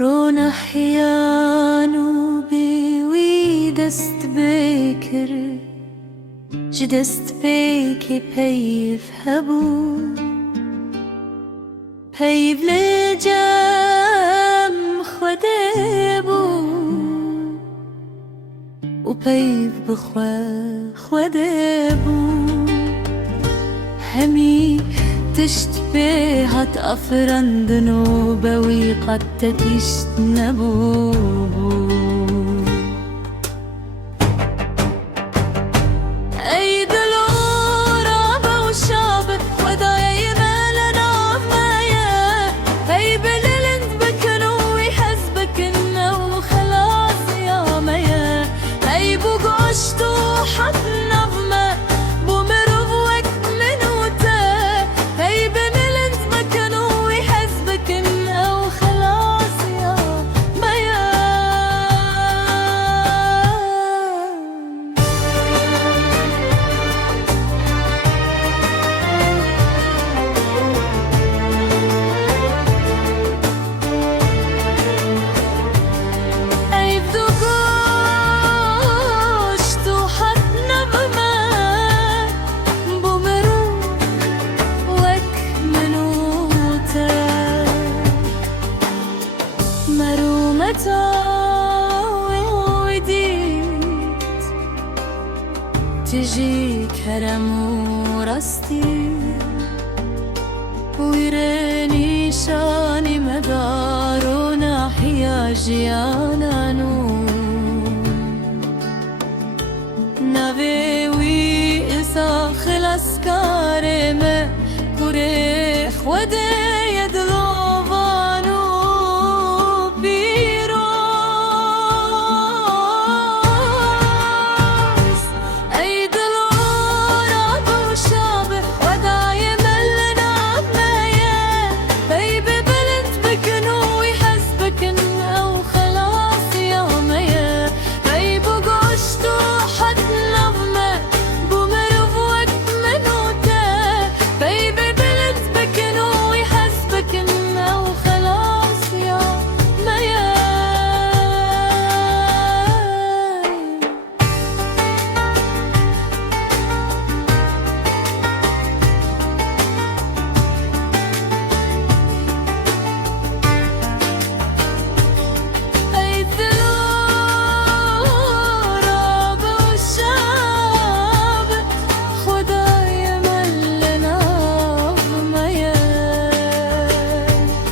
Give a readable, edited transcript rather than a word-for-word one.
رونا حيانو بي دست بكر جدست بيكي بيف هبو بيف لجام خدبو وبيف بخوا خدبو همي تشتبه أفرندنو بوي قد تتشتنبو أي دلورة بوشابة ودا يمالنا مايا أي بللند بكنو يحسبك إنه خلاص يا مايا أي بوقشتو حط نظمة بومروك منوتا أي بملند بكنو يحسبك إنه خلاص يا مايا أي بوقشتو حط نظمة بومروك منوتا مرومتا وديت تجي كرم ورستي ويراني شاني مدارو ناحية جيان